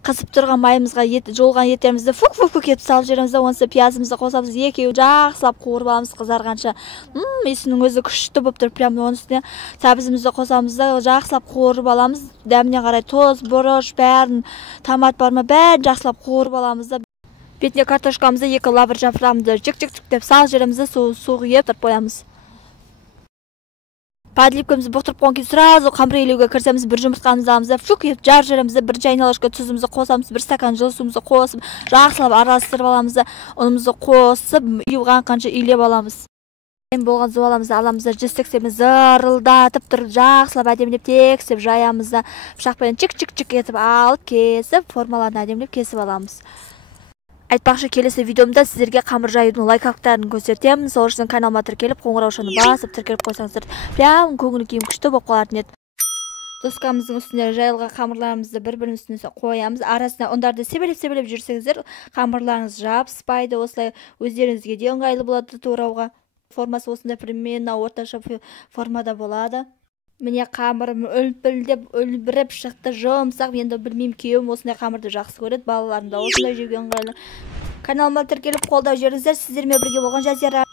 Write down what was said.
Қызып тұрған майымызға жолған еттерімізді фук етіп салып жібереміз да, онысы пиязымызды қосамыз, екеуі жақсылап қуырып аламыз қызарғанша. Иісінің өзі күшті болып тұр. Прям оның үстіне сәбізімізді қосамыз да, жақсылап қуырып аламыз. Дәміне қарай тоз, бұрыш, бәрін, томат бар ма, бәрін жақсылап қуырып аламыз да. Бетіне картошкамызды, 2 лавр жапырағымызды жік деп салып жібереміз да, су құйып тұрып қоямыз. Подливкамызды бұқтырып қойған кейін сразу қамыр илеуге кірісеміз. Бір жұмыртқамызды аламыз да, фук етіп жарып жібереміз да, 1 чайна ложка тұзымызды қосамыз, 1 стакан жылы суымызды қосып, жақсылап араластырып аламыз да, ұнымызды қосып, июған қанша илеп аламыз. Болған зуаламызды аламыз да, жүз тексеміз зырылдатып тұрып, жақсылап әдемілеп тексіп жаямыз да, пышақпен чик етіп алып, кесіп, формаларын әдемілеп кесіп аламыз. Айтпақшы, келесі видеомда сіздерге қамыр жаюдың лайфхактарын көрсетемін. Сол үшін каналыма тіркеліп, қоңыраушаны басып тіркеліп қойсаңыздар, прям көңіл-күйім күшті болып қалатын еді. Доскамыздың үстіне жайылған қамырларымызды бір-бірінің үстіне қоямыз. Арасына ұндарды себелеп жүрсеңіздер, қамырларыңыз жабыспайды. Осылай өздеріңізге де ыңғайлы болады турауға. Формасы осындай примерно орташа формада болады. Міне қамырым үлбіріп шықты, жұмсақ. Енді білмеймін, күйеуім осындай қамырды жақсы көреді, балаларым да осындай жеуге ыңғайлы. Каналыма тіркеліп қолдау жіберіңіздер. Сіздермен бірге болған Жазира.